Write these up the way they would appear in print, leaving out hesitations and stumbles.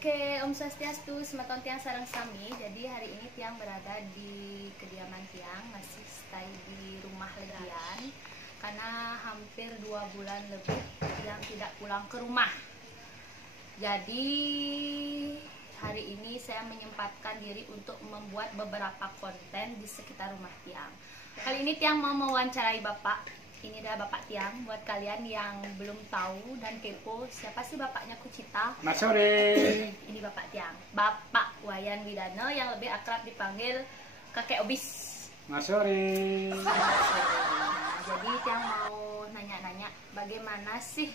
Oke, Om Swastiastu, Sematon Tiang Sarang Sami. Jadi hari ini Tiang berada di kediaman Tiang, masih stay di rumah legian karena hampir 2 bulan lebih Tiang tidak pulang ke rumah. Jadi hari ini saya menyempatkan diri untuk membuat beberapa konten di sekitar rumah Tiang. Kali ini Tiang mau mewawancarai Bapak. Ini adalah Bapak Tiang. Buat kalian yang belum tahu dan kepo, siapa sih bapaknya Kucita? Selamat sore. Ini Bapak Tiang, Bapak Wayan Widana yang lebih akrab dipanggil Kakek Obis. Selamat sore. Jadi Tiang mau nanya-nanya bagaimana sih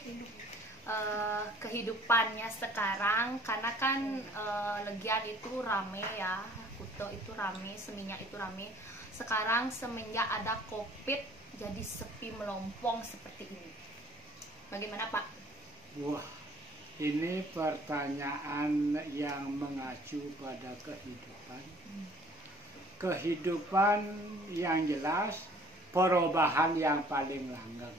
kehidupannya sekarang, karena kan Legian itu rame ya, Kuto itu rame, Seminyak itu rame. Sekarang semenjak ada COVID jadi sepi melompong seperti ini. Bagaimana Pak? Wah, ini pertanyaan yang mengacu pada kehidupan. Kehidupan yang jelas, perubahan yang paling langgeng.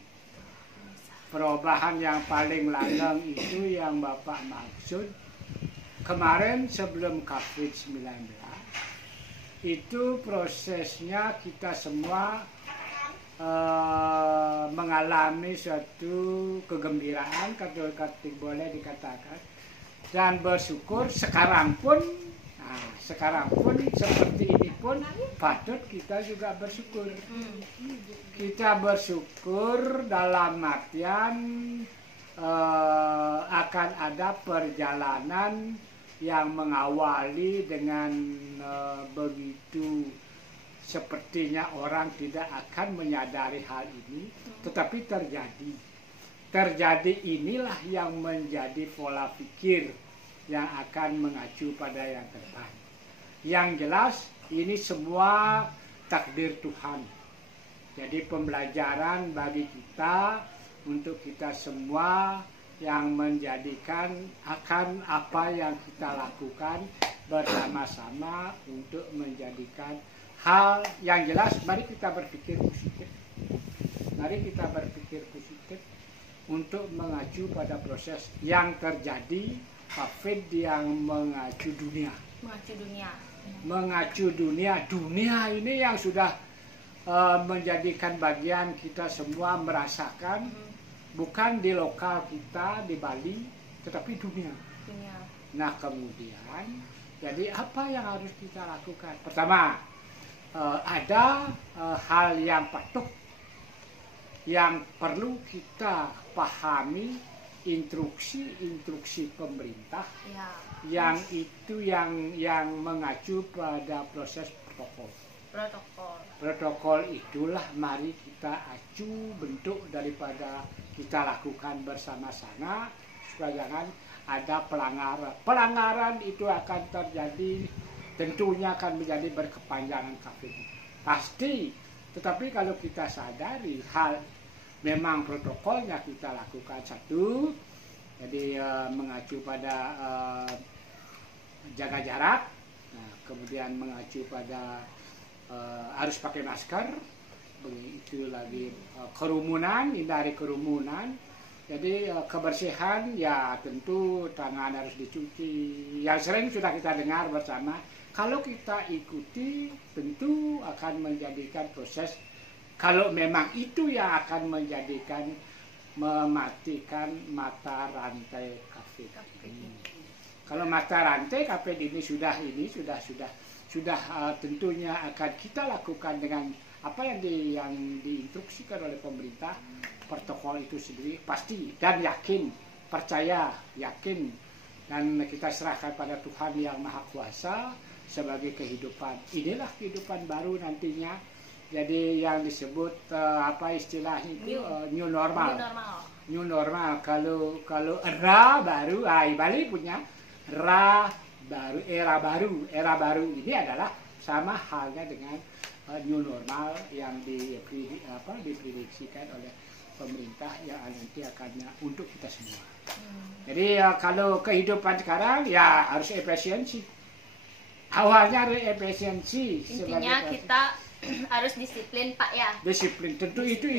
Perubahan yang paling langgeng itu yang Bapak maksud kemarin sebelum COVID-19. Itu prosesnya kita semua mengalami suatu kegembiraan, kalau boleh dikatakan, dan bersyukur. Sekarang pun seperti ini pun patut kita juga bersyukur. Kita bersyukur dalam artian akan ada perjalanan yang mengawali dengan begitu. Sepertinya orang tidak akan menyadari hal ini, tetapi terjadi. Terjadi inilah yang menjadi pola pikir yang akan mengacu pada yang depan. Yang jelas ini semua takdir Tuhan. Jadi pembelajaran bagi kita, untuk kita semua yang menjadikan akan apa yang kita lakukan bersama-sama untuk menjadikan hal yang jelas. Mari kita berpikir positif. Mari kita berpikir positif untuk mengacu pada proses yang terjadi, COVID yang mengacu dunia. Mengacu dunia. Dunia ini yang sudah menjadikan bagian kita semua merasakan, bukan di lokal kita di Bali, tetapi dunia. Nah kemudian, jadi apa yang harus kita lakukan? Pertama, ada hal yang patut yang perlu kita pahami, instruksi pemerintah yang itu yang mengacu pada proses protokol itulah mari kita acu bentuk daripada kita lakukan bersama-sama supaya jangan ada pelanggaran itu akan terjadi. Tentunya akan menjadi berkepanjangan COVID. Pasti. Tetapi kalau kita sadari hal memang protokolnya kita lakukan satu. Jadi mengacu pada jaga jarak. Nah, kemudian mengacu pada harus pakai masker. Begitu lagi kerumunan, hindari kerumunan. Jadi kebersihan ya tentu tangan harus dicuci. Yang sering sudah kita dengar bersama. Kalau kita ikuti tentu akan menjadikan proses, kalau memang itu yang akan menjadikan mematikan mata rantai COVID. Kalau mata rantai COVID ini sudah tentunya akan kita lakukan dengan apa yang diinstruksikan oleh pemerintah, protokol itu sendiri pasti dan yakin, percaya, yakin, dan kita serahkan pada Tuhan yang Maha Kuasa sebagai kehidupan. Inilah kehidupan baru nantinya. Jadi yang disebut apa istilahnya itu new normal. New normal. Kalau era baru, Bali punya era baru. Era baru ini adalah sama halnya dengan new normal yang diprediksikan oleh pemerintah yang nanti akannya untuk kita semua. Jadi kalau kehidupan sekarang ya harus efisiensi. Awalnya harus efisiensi. Intinya kita harus disiplin Pak ya. Disiplin tentu disiplin.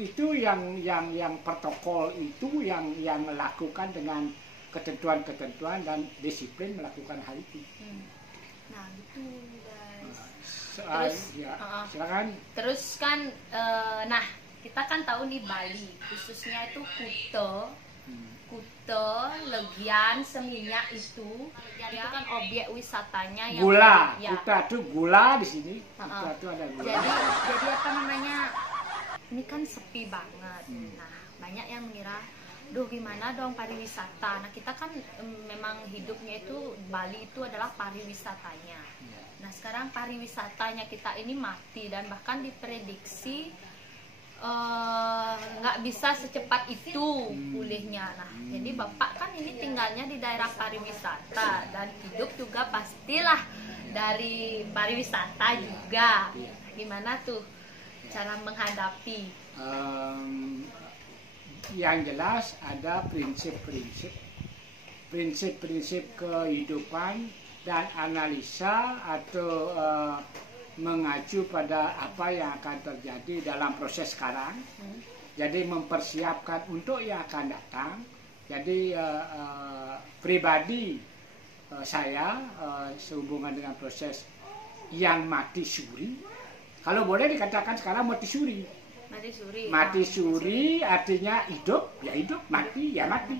itu yang protokol itu yang lakukan dengan ketentuan-ketentuan dan disiplin melakukan hal itu. Nah gitu guys. Terus ya, silakan. Terus kan, nah kita kan tahu nih Bali, khususnya itu Kuta, Legian, Seminyak itu kan objek wisatanya yang Gula, ya. Kuta itu gula di sini. Kuta itu ada gula. Jadi apa namanya? Ini kan sepi banget. Nah banyak yang mengira, duh gimana dong pariwisata. Nah kita kan memang hidupnya itu Bali itu adalah pariwisatanya. Nah sekarang pariwisatanya kita ini mati dan bahkan diprediksi nggak bisa secepat itu pulihnya. Nah jadi Bapak kan ini tinggalnya di daerah pariwisata dan hidup juga pastilah dari pariwisata juga. Gimana tuh cara menghadapi? Yang jelas ada prinsip-prinsip kehidupan dan analisa atau mengacu pada apa yang akan terjadi dalam proses sekarang. Jadi mempersiapkan untuk yang akan datang. Jadi pribadi saya sehubungan dengan proses yang mati suri. Kalau boleh dikatakan sekarang mati suri. Mati suri artinya hidup ya hidup, mati ya mati.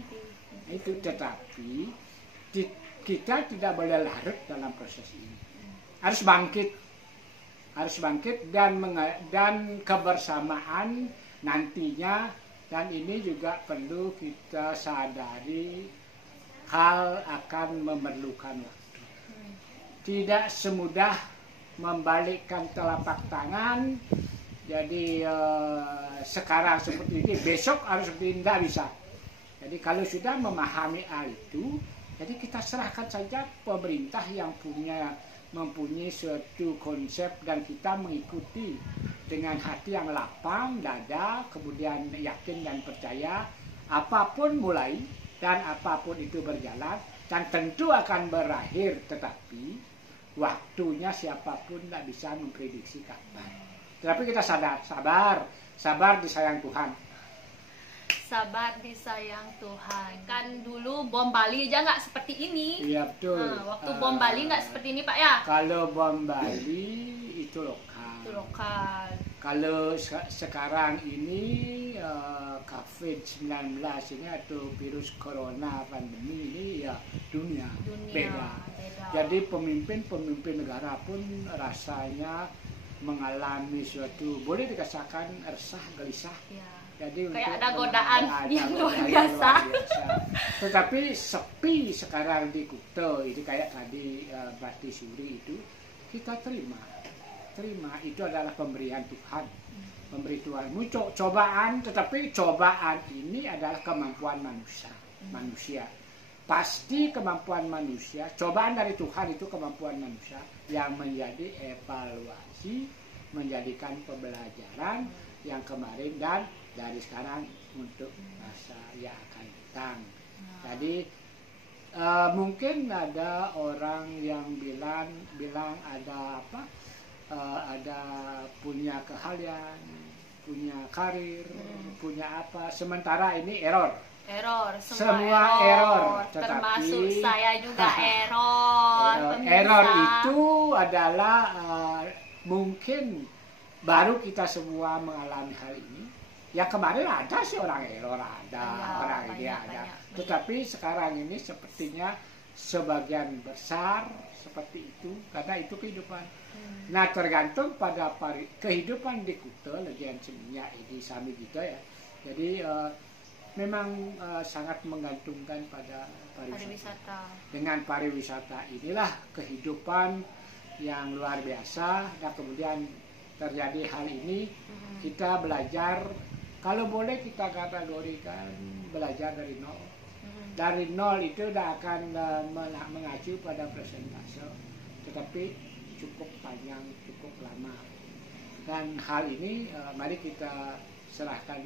Itu tetapi kita tidak boleh larut dalam proses ini. Harus bangkit dan kebersamaan nantinya, dan ini juga perlu kita sadari hal akan memerlukan waktu. Tidak semudah membalikkan telapak tangan. Jadi sekarang seperti ini, besok harus seperti ini, tidak bisa. Jadi kalau sudah memahami hal itu, jadi kita serahkan saja pemerintah yang mempunyai suatu konsep dan kita mengikuti dengan hati yang lapang, dada, kemudian yakin dan percaya apapun mulai dan apapun itu berjalan dan tentu akan berakhir, tetapi waktunya siapapun tidak bisa memprediksi kapan. Tetapi kita sabar disayang Tuhan. Sabar disayang Tuhan. Kan dulu bom Bali aja nggak seperti ini. Iya betul. Waktu bom Bali nggak seperti ini Pak ya? Kalau bom Bali itu lokal. Kalau sekarang ini COVID-19 ini atau virus corona pandemi ini ya dunia. Beda. Jadi pemimpin negara pun rasanya mengalami suatu, boleh dikatakan resah, gelisah. Ya. Jadi kayak ada godaan yang luar biasa. Tetapi sepi sekarang di Kuta itu kayak tadi Mati Suri itu kita terima itu adalah pemberian Tuhan, memberi Tuhan cobaan, tetapi cobaan ini adalah kemampuan manusia. Pasti kemampuan manusia, cobaan dari Tuhan itu kemampuan manusia yang menjadi evaluasi, menjadikan pembelajaran yang kemarin dan dari sekarang untuk masa yang akan datang. Jadi mungkin ada orang yang bilang ada apa? Ada punya keahlian, punya karir, punya apa? Sementara ini error, semua error. Termasuk saya juga error. Error itu adalah mungkin baru kita semua mengalami hal ini. Ya kemarin ada sih orang error, orang ini ada. Tetapi sekarang ini sepertinya sebagian besar seperti itu, karena itu kehidupan. Nah tergantung pada kehidupan di Kuta, Legian Seminyak ini Sami kita ya. Jadi memang sangat menggantungkan pada pariwisata. Dengan pariwisata inilah kehidupan yang luar biasa. Dan kemudian terjadi hal ini, kita belajar, kalau boleh kita kategorikan belajar dari nol. Dari nol itu tidak akan mengacu pada persentase, tetapi cukup panjang, cukup lama. Dan hal ini mari kita serahkan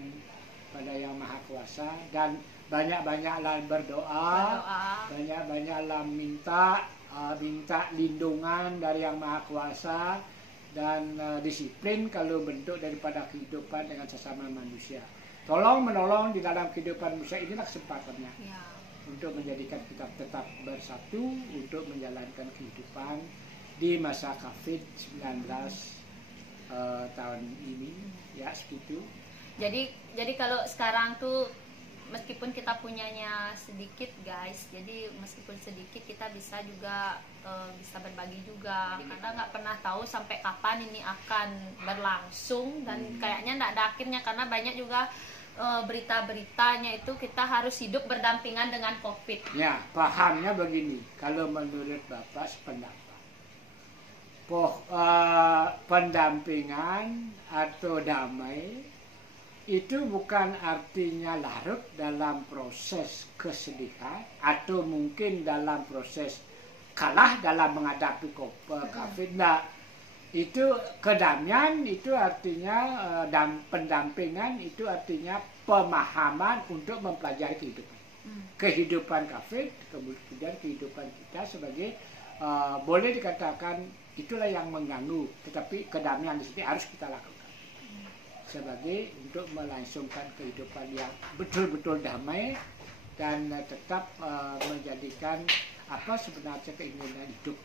pada Yang Maha Kuasa dan banyak-banyaklah berdoa, banyak-banyaklah minta lindungan dari Yang Maha Kuasa dan disiplin kalau bentuk daripada kehidupan dengan sesama manusia. Tolong menolong di dalam kehidupan manusia, inilah kesempatannya. untuk menjadikan kita tetap bersatu untuk menjalankan kehidupan di masa COVID-19 tahun ini, ya segitu. Jadi kalau sekarang tuh meskipun kita punyanya sedikit guys, jadi meskipun sedikit kita bisa juga bisa berbagi juga, karena nggak pernah tahu sampai kapan ini akan berlangsung, dan kayaknya nggak ada akhirnya, karena banyak juga berita-beritanya itu kita harus hidup berdampingan dengan COVID. Ya, pahamnya begini, kalau menurut Bapak sependapat, pendampingan atau damai itu bukan artinya larut dalam proses kesedihan atau mungkin dalam proses kalah dalam menghadapi COVID. Nah, itu kedamaian itu artinya dan pendampingan itu artinya pemahaman untuk mempelajari kehidupan COVID, kemudian kehidupan kita sebagai boleh dikatakan itulah yang mengganggu, tetapi kedamaian di sini harus kita lakukan sebagai untuk melangsungkan kehidupan yang betul-betul damai dan tetap menjadikan apa sebenarnya keinginan hidup.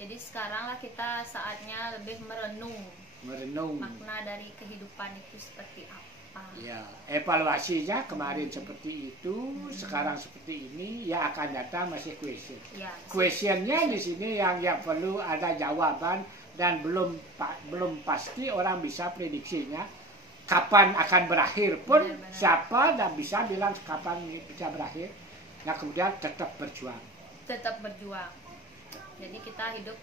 Jadi sekarang lah kita saatnya lebih merenung makna dari kehidupan itu seperti apa. Ya, evaluasinya kemarin seperti itu, sekarang seperti ini, ya akan datang masih question. Ya, Questionnya di sini yang perlu ada jawaban. Dan belum pasti orang bisa prediksinya kapan akan berakhir pun. Benar. Siapa dan bisa bilang kapan bisa berakhir. Nah kemudian tetap berjuang. Jadi kita hidup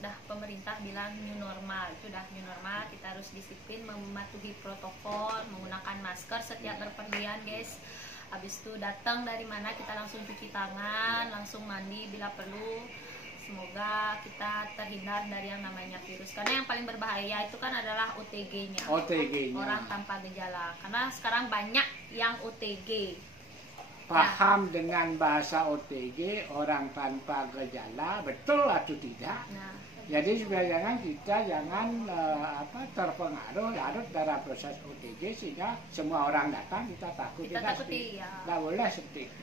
dah pemerintah bilang new normal, itu dah new normal, kita harus disiplin mematuhi protokol, menggunakan masker setiap berpergian guys. Habis itu datang dari mana kita langsung cuci tangan, langsung mandi bila perlu. Semoga kita terhindar dari yang namanya virus, karena yang paling berbahaya itu kan adalah OTG-nya. Orang tanpa gejala, karena sekarang banyak yang OTG. Paham dengan bahasa OTG, orang tanpa gejala, betul atau tidak? Nah, jadi sebenarnya kita jangan terpengaruh larut dalam proses OTG sehingga semua orang datang kita takuti. Ya. Nggak boleh seperti itu.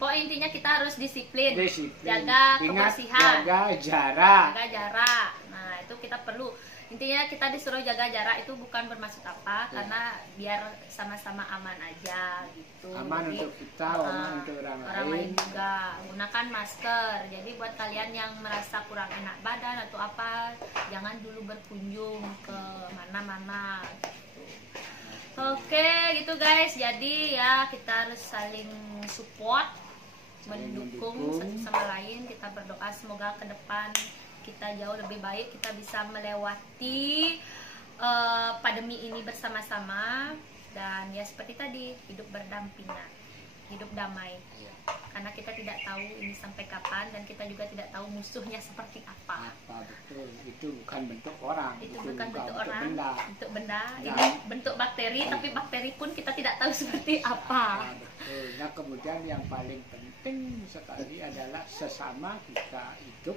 Pokoknya intinya kita harus disiplin. Ingat, Jaga kebersihan, jaga jarak. Nah itu kita perlu. Intinya kita disuruh jaga jarak itu bukan bermaksud apa, karena biar sama-sama aman aja gitu. Aman. Jadi, untuk kita, aman untuk orang lain juga. Gunakan masker. Jadi buat kalian yang merasa kurang enak badan atau apa, jangan dulu berkunjung ke mana-mana. Oke, gitu guys. Jadi ya kita harus saling support, mendukung satu sama lain. Kita berdoa semoga ke depan kita jauh lebih baik, kita bisa melewati pandemi ini bersama-sama, dan ya seperti tadi, hidup berdampingan, hidup damai. Karena kita tidak tahu ini sampai kapan, dan kita juga tidak tahu musuhnya seperti apa. Betul, itu bukan bentuk orang, itu bukan bentuk orang, bentuk benda. Ya. Ini bentuk bakteri, tapi bakteri pun kita tidak tahu seperti apa. Betul. Nah kemudian yang paling penting sekali adalah sesama kita hidup,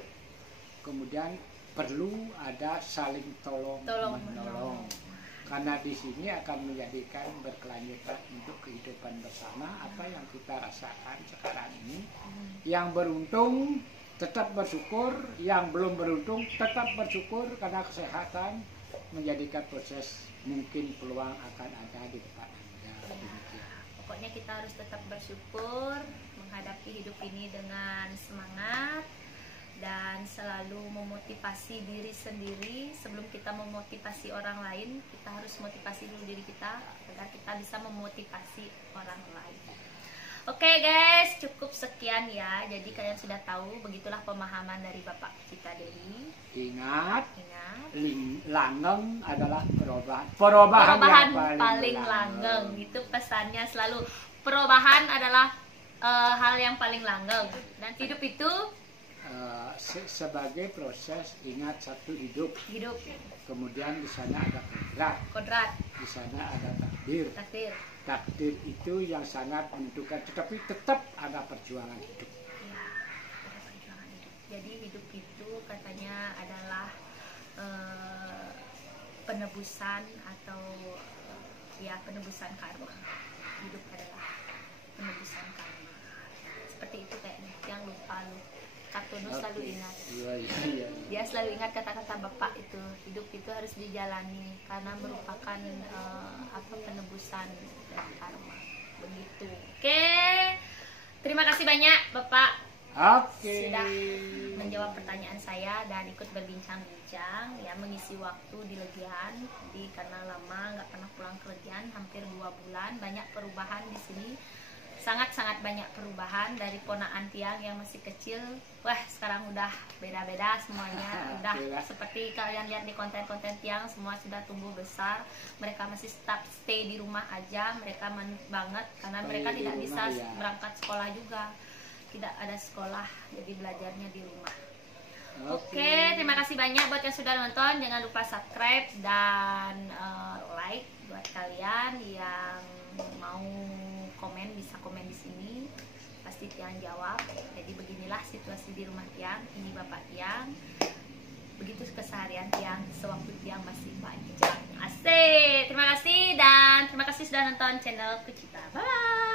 kemudian perlu ada saling tolong-menolong. Karena di sini akan menjadikan berkelanjutan untuk kehidupan bersama apa yang kita rasakan sekarang ini. Yang beruntung tetap bersyukur, yang belum beruntung tetap bersyukur, karena kesehatan menjadikan proses mungkin peluang akan ada di depan Anda. Pokoknya kita harus tetap bersyukur, menghadapi hidup ini dengan semangat, dan selalu memotivasi diri sendiri. Sebelum kita memotivasi orang lain, kita harus motivasi dulu diri kita agar kita bisa memotivasi orang lain. Oke guys, cukup sekian ya. Jadi kalian sudah tahu, begitulah pemahaman dari Bapak kita Dewi. Ingat, langgeng adalah perubahan. Perubahan paling langgeng. Itu pesannya selalu. Perubahan adalah hal yang paling langgeng. Dan hidup itu sebagai proses, ingat satu hidup. Kemudian di sana ada kodrat. Di sana ada takdir itu yang sangat menentukan, tetapi tetap ada perjuangan hidup. Ya, ada perjuangan hidup. Jadi hidup itu katanya adalah penebusan atau penebusan karma. Hidup adalah penebusan karma. Seperti itu kayaknya yang lupa lu. Kartono selalu ingat. Iya. Dia selalu ingat kata-kata bapak itu, hidup itu harus dijalani karena merupakan penebusan dari karma. Begitu. Oke. Terima kasih banyak bapak. Oke. Sudah menjawab pertanyaan saya dan ikut berbincang-bincang ya, mengisi waktu di Legian. Jadi karena lama nggak pernah pulang ke Legian, hampir 2 bulan, banyak perubahan di sini, sangat-sangat banyak perubahan dari ponaan tiang yang masih kecil. Wah, sekarang udah beda-beda semuanya. Udah seperti kalian lihat di konten-konten tiang, semua sudah tumbuh besar. Mereka masih tetap stay di rumah aja. Mereka manut banget karena mereka tidak bisa berangkat sekolah juga. Tidak ada sekolah, jadi belajarnya di rumah. Oke, terima kasih banyak buat yang sudah nonton. Jangan lupa subscribe dan like buat kalian yang mau komen, bisa komen di sini. Pasti Tiang jawab. Jadi beginilah situasi di rumah Tiang. Ini Bapak Tiang. Begitu keseharian Tiang sewaktu Tiang masih panjang. Asik. Terima kasih dan terima kasih sudah nonton channel Kucita. Bye.